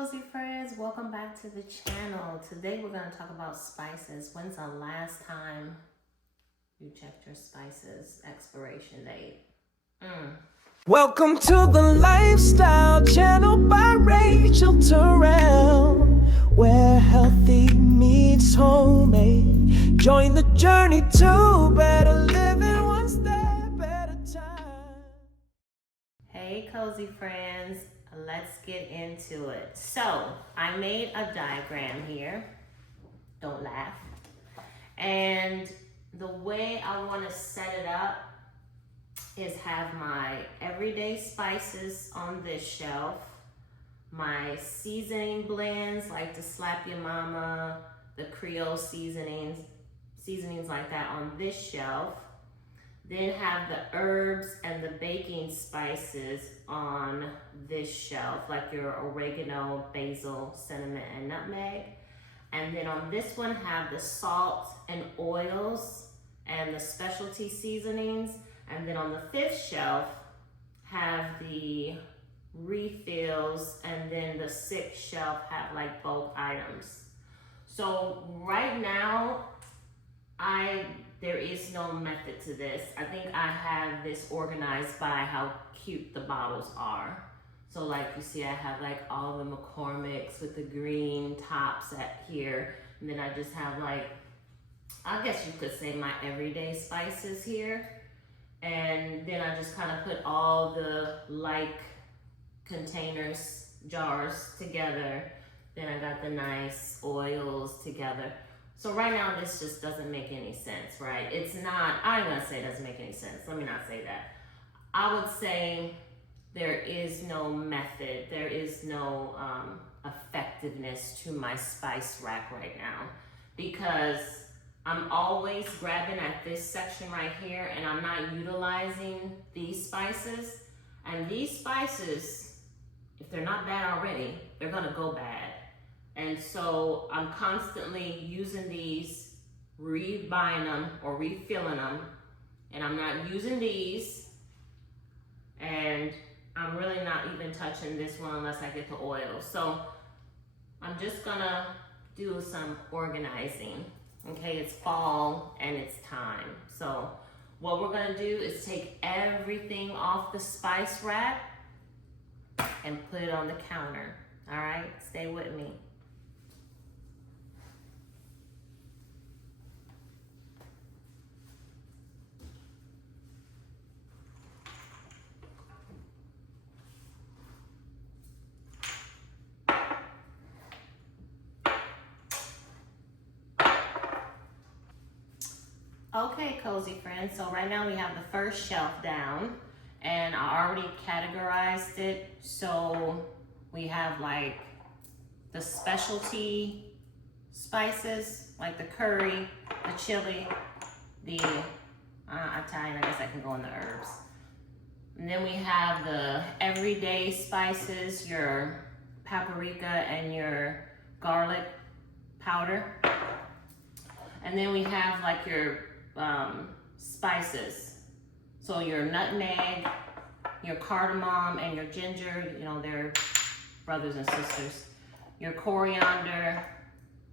cozy friends, welcome back to the channel. Today we're going to talk about spices. When's the last time you checked your spices expiration date? Welcome to the Lifestyle Channel by Rachel Terrell, where healthy meets homemade. Join the journey to better living, one step at a time. Hey cozy friends, let's get into it. So I made a diagram here, don't laugh, and the way I want to set it up is have my everyday spices on this shelf, my seasoning blends like the Slap Your Mama, the Creole seasonings like that on this shelf, then have the herbs and the baking spices on this shelf, like your oregano, basil, cinnamon, and nutmeg. And then on this one have the salt and oils and the specialty seasonings. And then on the fifth shelf have the refills, and then the sixth shelf have like bulk items. So right now, there is no method to this. I think I have this organized by how cute the bottles are. So like you see, I have like all the McCormick's with the green tops at here. And then I just have like, I guess you could say my everyday spices here. And then I just kind of put all the like containers, jars together. Then I got the nice oils together. So right now, this just doesn't make any sense, right? It's not, I'm gonna say it doesn't make any sense. Let me not say that. I would say there is no method. There is no effectiveness to my spice rack right now, because I'm always grabbing at this section right here and I'm not utilizing these spices. And these spices, if they're not bad already, they're gonna go bad. And so I'm constantly using these, rebuying them or refilling them, and I'm not using these, and I'm really not even touching this one unless I get the oil. So I'm just gonna do some organizing. Okay, it's fall and it's time. So what we're gonna do is take everything off the spice rack and put it on the counter. All right, stay with me. Okay, cozy friends, so right now we have the first shelf down, and I already categorized it. So we have like the specialty spices, like the curry, the chili, the Italian, I guess I can go in the herbs. And then we have the everyday spices, your paprika and your garlic powder. And then we have like your spices. So your nutmeg, your cardamom, and your ginger, you know, they're brothers and sisters. Your coriander,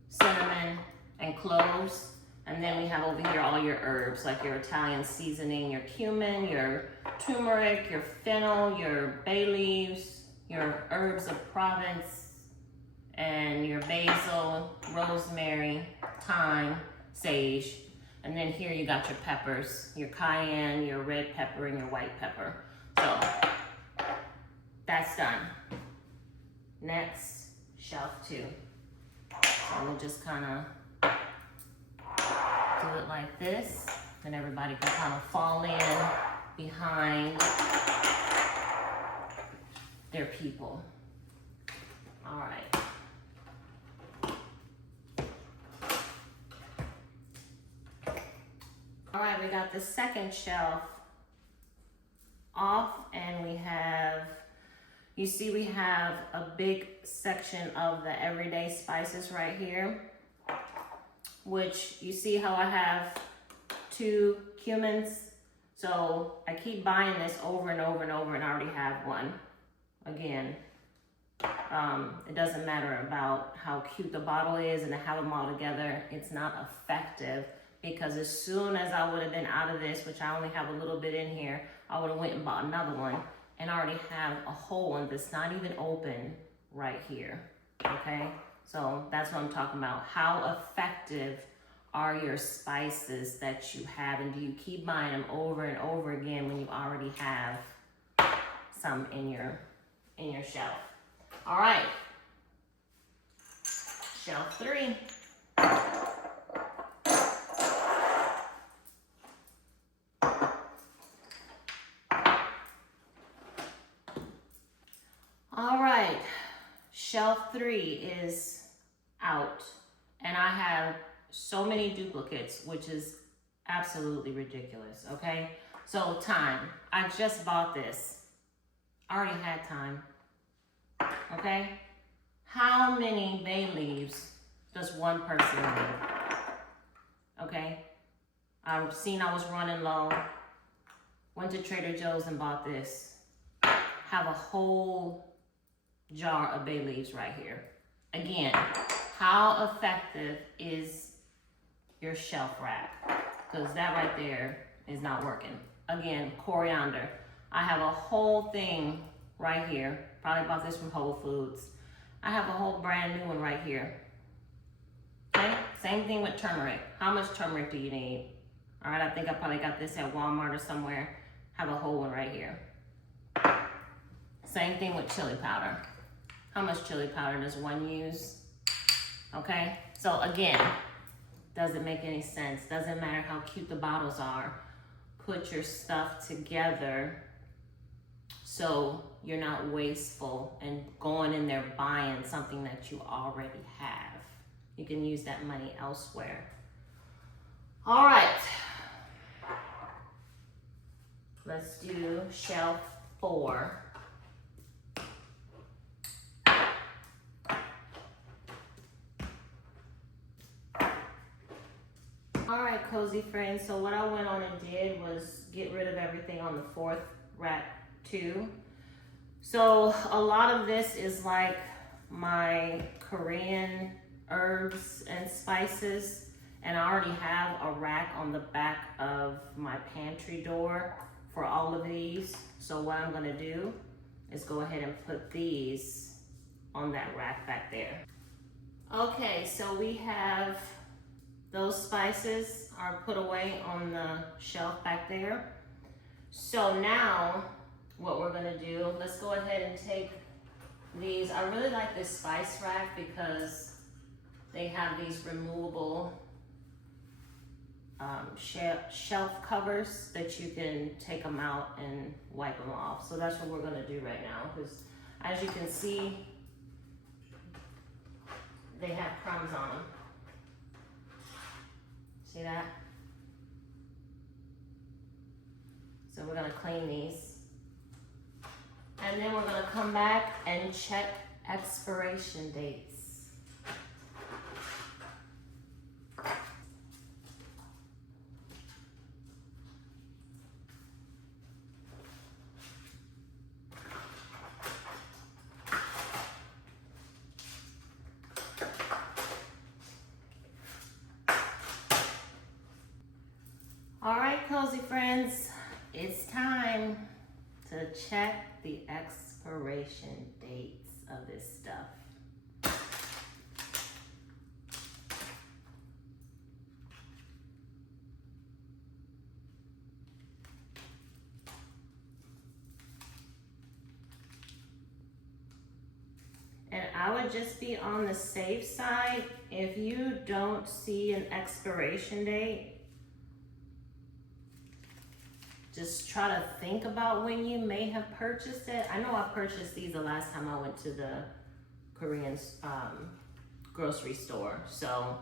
cinnamon, and cloves. And then we have over here all your herbs, like your Italian seasoning, your cumin, your turmeric, your fennel, your bay leaves, your herbs of Provence, and your basil, rosemary, thyme, sage. And then here you got your peppers, your cayenne, your red pepper, and your white pepper. So that's done. Next, shelf 2. So we'll just kind of do it like this, and everybody can kind of fall in behind their people. All right. All right, we got the second shelf off, and we have, you see we have a big section of the everyday spices right here, which you see how I have 2 cumins. So I keep buying this over and over and over, and I already have one. Again, It doesn't matter about how cute the bottle is and to have them all together. It's not effective because as soon as I would have been out of this, which I only have a little bit in here, I would have went and bought another one and I already have a whole one that's not even open right here, okay? So that's what I'm talking about. How effective are your spices that you have, and do you keep buying them over and over again when you already have some in your shelf? All right, shelf 3. All right, shelf 3 is out, and I have so many duplicates, which is absolutely ridiculous, okay? So thyme, I just bought this. I already had thyme, okay? How many bay leaves does one person need? Okay? I've seen I was running low, went to Trader Joe's and bought this. Have a whole jar of bay leaves right here. Again, how effective is your shelf rack? Because that right there is not working. Again, coriander. I have a whole thing right here. Probably bought this from Whole Foods. I have a whole brand new one right here. Okay, same thing with turmeric. How much turmeric do you need? All right, I think I probably got this at Walmart or somewhere. Have a whole one right here. Same thing with chili powder. How much chili powder does one use? Okay, so again, doesn't make any sense. Doesn't matter how cute the bottles are. Put your stuff together so you're not wasteful and going in there buying something that you already have. You can use that money elsewhere. All right, let's do shelf 4. All right, cozy friends, so what I went on and did was get rid of everything on the 4th rack too. So a lot of this is like my Korean herbs and spices, and I already have a rack on the back of my pantry door for all of these. So what I'm gonna do is go ahead and put these on that rack back there. Okay, so we have those spices are put away on the shelf back there. So now what we're gonna do, let's go ahead and take these. I really like this spice rack because they have these removable shelf covers that you can take them out and wipe them off. So that's what we're gonna do right now, because as you can see, they have crumbs on them. See that? So we're gonna clean these. And then we're gonna come back and check expiration dates. All right, cozy friends, it's time to check the expiration dates of this stuff. And I would just be on the safe side. If you don't see an expiration date, just try to think about when you may have purchased it. I know I purchased these the last time I went to the Korean grocery store. So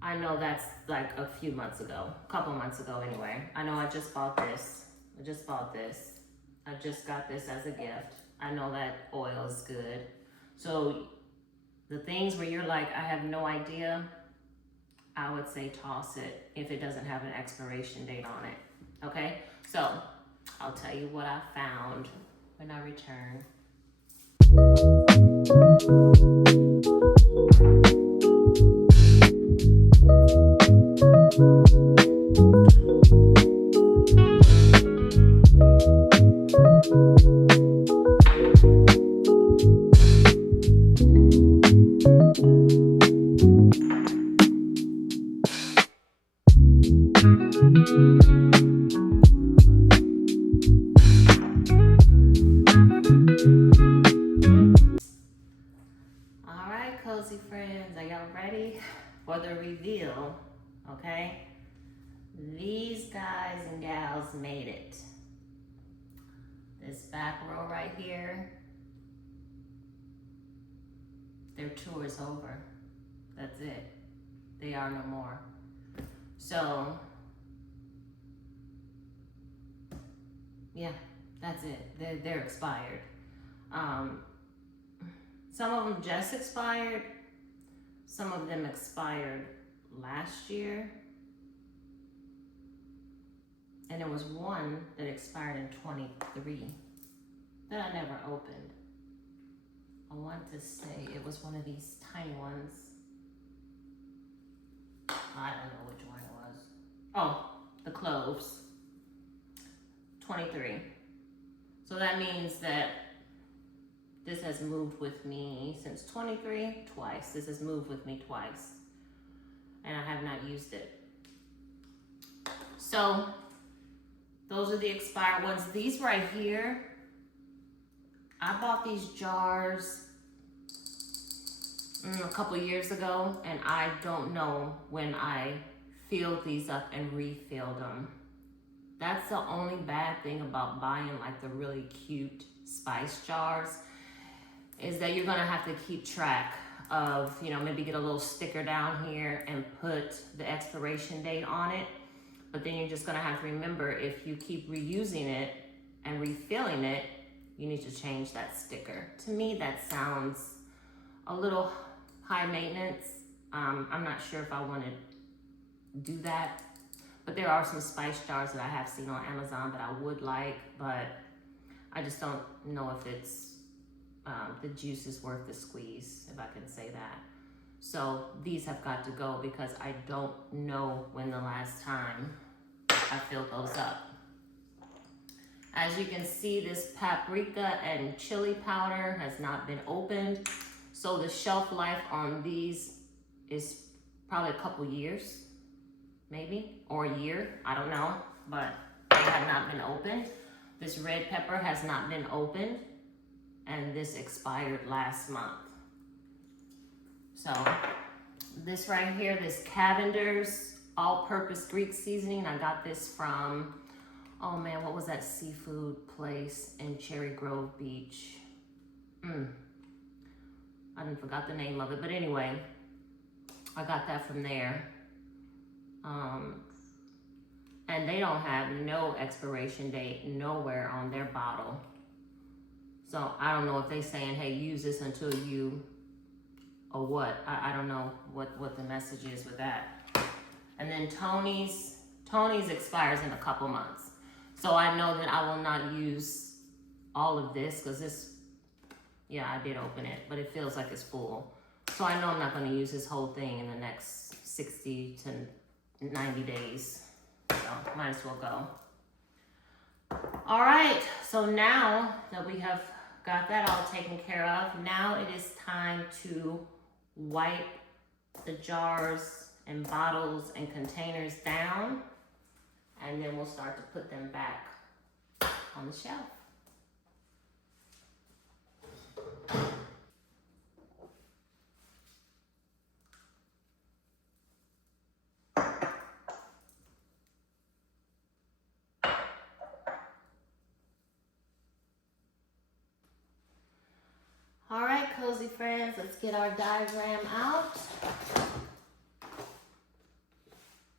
I know that's like a few months ago, a couple months ago anyway. I know I just bought this. I just got this as a gift. I know that oil is good. So the things where you're like, I have no idea, I would say toss it if it doesn't have an expiration date on it. Okay, so I'll tell you what I found when I return. Alright, cozy friends, are y'all ready for the reveal? Okay? These guys and gals made it. This back row right here, their tour is over. That's it. They are no more. So, yeah, that's it. They're expired. Some of them just expired. Some of them expired last year. And there was one that expired in 23 that I never opened. I want to say it was one of these tiny ones. I don't know which one it was. Oh, the cloves. 23. So that means that this has moved with me since 23 twice. This has moved with me twice. And I have not used it. So those are the expired ones. These right here, I bought these jars a couple years ago, and I don't know when I filled these up and refilled them. That's the only bad thing about buying like the really cute spice jars, is that you're gonna have to keep track of, you know, maybe get a little sticker down here and put the expiration date on it. But then you're just gonna have to remember, if you keep reusing it and refilling it, you need to change that sticker. To me, that sounds a little high maintenance. I'm not sure if I want to do that, but there are some spice jars that I have seen on Amazon that I would like, but I just don't know if it's the juice is worth the squeeze, if I can say that. So these have got to go because I don't know when the last time I filled those up. As you can see, this paprika and chili powder has not been opened. So the shelf life on these is probably a couple years, maybe, or a year, I don't know, but they have not been opened. This red pepper has not been opened, and this expired last month. So this right here, this Cavender's all-purpose Greek seasoning, I got this from, oh man, what was that seafood place in Cherry Grove Beach? I didn't forgot the name of it, but anyway, I got that from there. And they don't have no expiration date nowhere on their bottle. So I don't know if they saying, hey, use this until you, or what. I don't know what the message is with that. And then Tony's expires in a couple months. So I know that I will not use all of this, because this, yeah, I did open it, but it feels like it's full. So I know I'm not gonna use this whole thing in the next 60 to 90 days. So might as well go. All right, so now that we have got that all taken care of, now it is time to wipe the jars and bottles and containers down, and then we'll start to put them back on the shelf. All right, cozy friends, let's get our diagram out.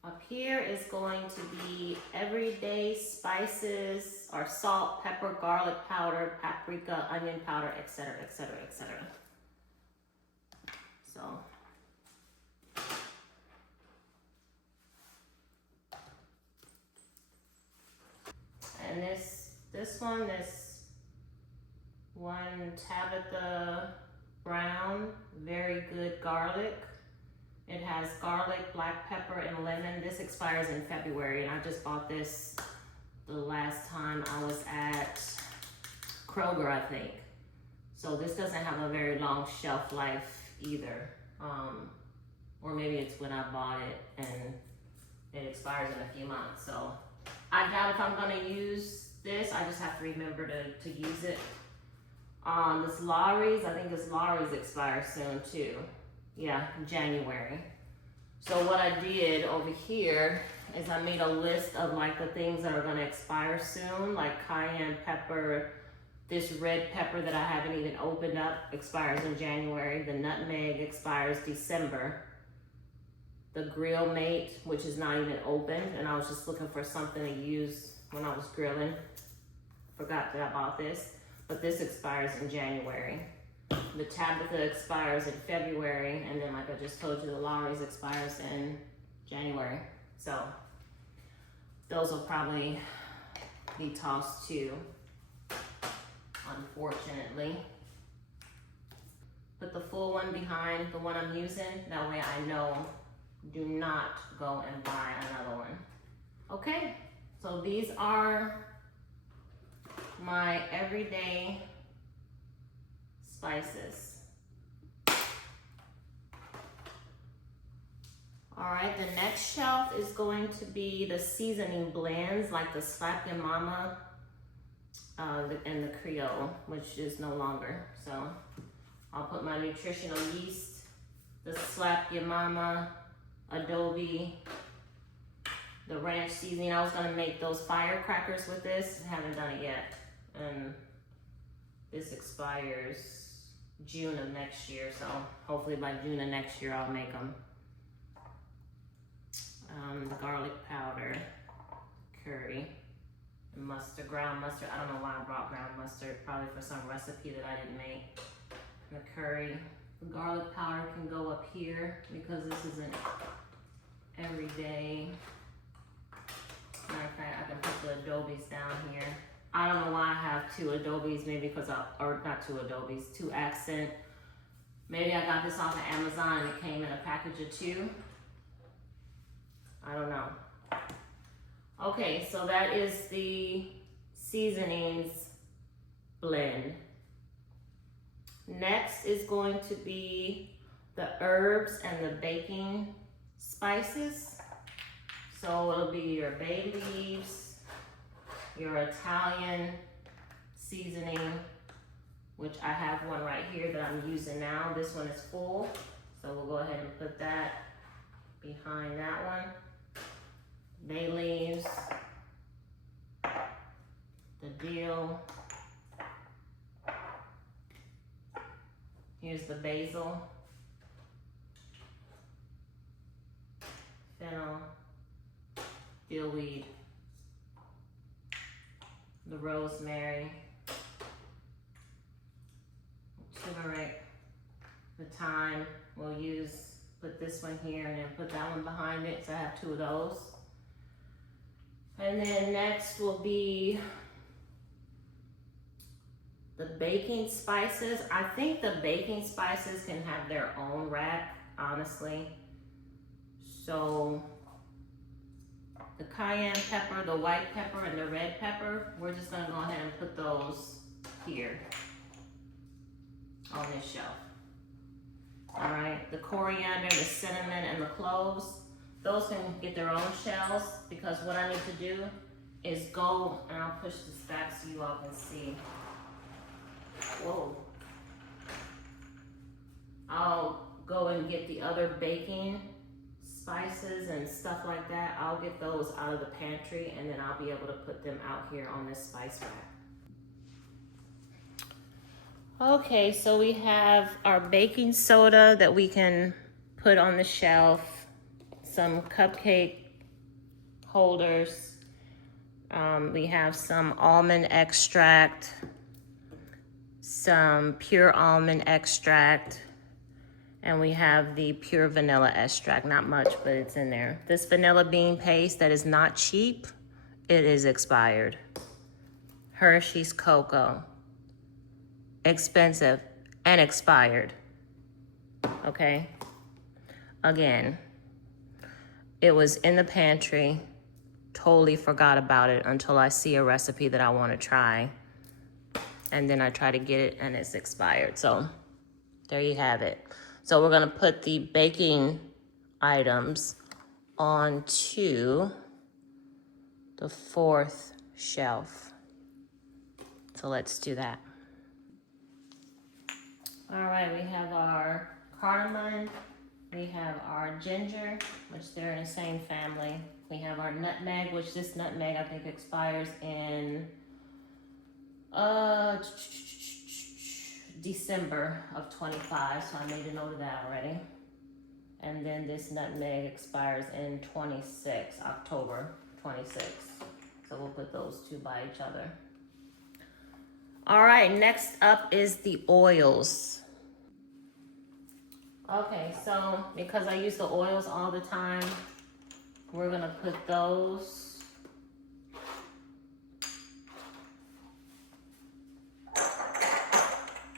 Up here is going to be everyday spices, or salt, pepper, garlic powder, paprika, onion powder, etc., etc., etc. So, and this one Tabitha Brown, very good garlic. It has garlic, black pepper, and lemon. This expires in February, and I just bought this the last time I was at Kroger, I think. So this doesn't have a very long shelf life either. Or maybe it's when I bought it and it expires in a few months. So I doubt if I'm gonna use this. I just have to remember to use it. This Lawry's, I think this Lawry's expires soon too. Yeah, January. So what I did over here is I made a list of like the things that are gonna expire soon, like cayenne pepper. This red pepper that I haven't even opened up expires in January. The nutmeg expires December. The grill mate, which is not even opened, and I was just looking for something to use when I was grilling. Forgot that I bought this, but this expires in January. The Tabitha expires in February, and then like I just told you, the Lawry's expires in January. So those will probably be tossed too, unfortunately. Put the full one behind the one I'm using, that way I know, do not go and buy another one. Okay, so these are my everyday spices. All right, the next shelf is going to be the seasoning blends, like the Slap Your Mama and the Creole, which is no longer. So I'll put my nutritional yeast, the Slap Your Mama, Adobe, the ranch seasoning. I was gonna make those firecrackers with this, haven't done it yet. And this expires June of next year, so hopefully by June of next year I'll make them. The garlic powder, curry, mustard, ground mustard. I don't know why I brought ground mustard, probably for some recipe that I didn't make. The curry, the garlic powder can go up here because this isn't every day. Matter of fact, I can put the Adobes down here. I don't know why I have two Adobes, maybe because or not two Adobes, two accent. Maybe I got this off of Amazon and it came in a package of two. I don't know. Okay, so that is the seasonings blend. Next is going to be the herbs and the baking spices. So it'll be your bay leaves, your Italian seasoning, which I have one right here that I'm using now. This one is full, so we'll go ahead and put that behind that one. Bay leaves, the dill. Here's the basil, fennel, dillweed, the rosemary, turmeric, the thyme. We'll put this one here and then put that one behind it, so I have two of those. And then next will be the baking spices. I think the baking spices can have their own rack, honestly. So the cayenne pepper, the white pepper, and the red pepper, we're just gonna go ahead and put those here on this shelf. All right, the coriander, the cinnamon, and the cloves, those can get their own shelves, because what I need to do is go, and I'll push this back so you all can see. Whoa. I'll go and get the other baking spices and stuff like that. I'll get those out of the pantry, and then I'll be able to put them out here on this spice rack. Okay, so we have our baking soda that we can put on the shelf, some cupcake holders, we have some almond extract, some pure almond extract, and we have the pure vanilla extract. Not much, but it's in there. This vanilla bean paste that is not cheap, it is expired. Hershey's Cocoa. expensive and expired. Okay. Again, it was in the pantry. Totally forgot about it until I see a recipe that I want to try. And then I try to get it and it's expired. So there you have it. So we're going to put the baking items onto the 4th shelf. So let's do that. All right, we have our cardamom. We have our ginger, which they're in the same family. We have our nutmeg, which this nutmeg I think expires in December of 25, so I made a note of that already. And then this nutmeg expires in October 26. So we'll put those two by each other. All right, next up is the oils. Okay, so because I use the oils all the time, we're gonna put those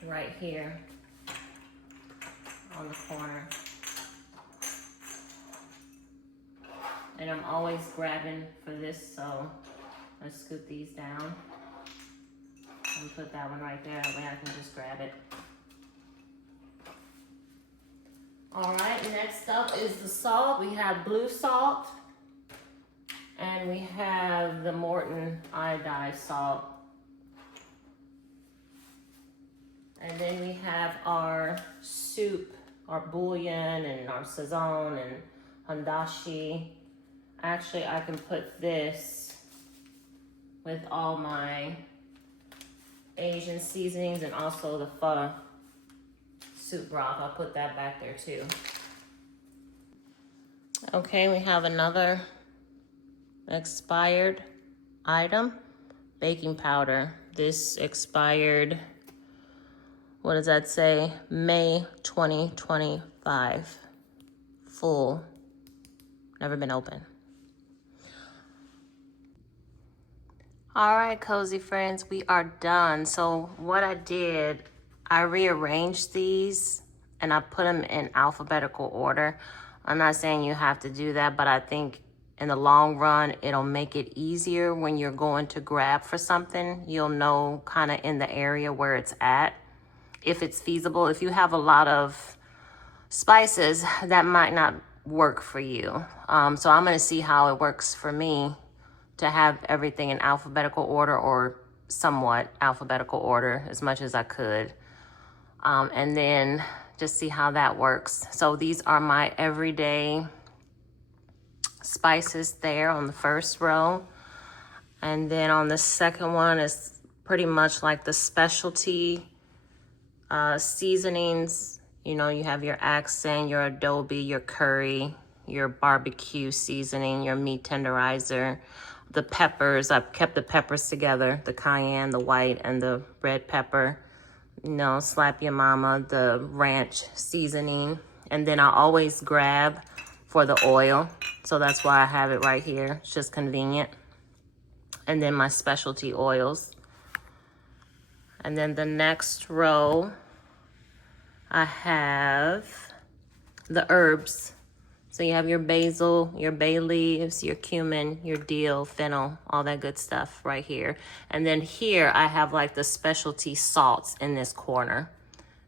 right here on the corner. And I'm always grabbing for this, so let's scoop these down and put that one right there. That way I can just grab it. All right, next up is the salt. We have blue salt and we have the Morton iodized salt. And then we have our soup, our bouillon and our sazon and handashi. Actually, I can put this with all my Asian seasonings and also the pho soup broth. I'll put that back there too. Okay, we have another expired item, baking powder. This expired, what does that say? May 2025. Full, never been open. All right, cozy friends, we are done. So what I did, I rearranged these and I put them in alphabetical order. I'm not saying you have to do that, but I think in the long run, it'll make it easier when you're going to grab for something. You'll know kind of in the area where it's at, if it's feasible. If you have a lot of spices, that might not work for you. So I'm gonna see how it works for me to have everything in alphabetical order or somewhat alphabetical order as much as I could. And then just see how that works. So these are my everyday spices there on the first row. And then on the second one is pretty much like the specialty seasonings. You know, you have your accent, your adobe, your curry, your barbecue seasoning, your meat tenderizer, the peppers. I've kept the peppers together, the cayenne, the white, and the red pepper. You know, slap your mama, the ranch seasoning. And then I always grab for the oil. So that's why I have it right here. It's just convenient. And then my specialty oils. And then the next row, I have the herbs. So you have your basil, your bay leaves, your cumin, your dill, fennel, all that good stuff right here. And then here I have like the specialty salts in this corner.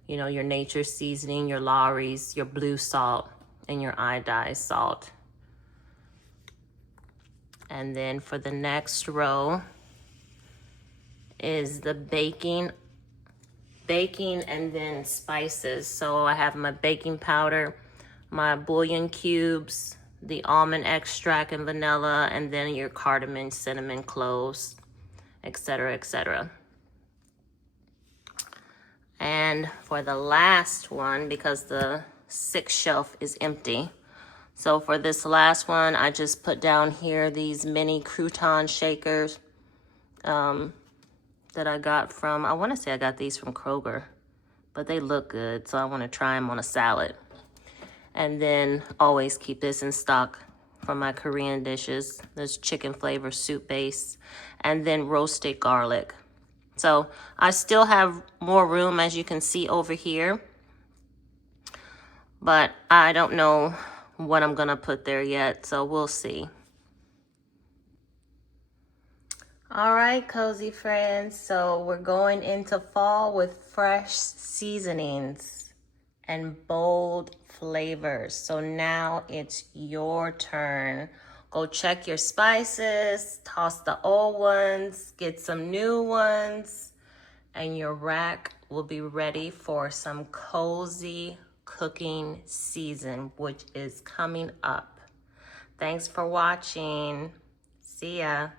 You know, your nature seasoning, your Lawry's, your blue salt, and your iodized salt. And then for the next row is the baking and then spices. So I have my baking powder, my bouillon cubes, the almond extract and vanilla, and then your cardamom, cinnamon, cloves, etc., etc. And for the last one, because the 6th shelf is empty, so for this last one, I just put down here these mini crouton shakers that I got from, I want to say I got these from Kroger, but they look good, so I want to try them on a salad. And then always keep this in stock for my Korean dishes. There's chicken flavor soup base, and then roasted garlic. So I still have more room, as you can see over here, but I don't know what I'm gonna put there yet, so we'll see. All right, cozy friends, so we're going into fall with fresh seasonings and bold flavors. So now it's your turn. Go check your spices, toss the old ones, get some new ones, and your rack will be ready for some cozy cooking season, which is coming up. Thanks for watching. See ya.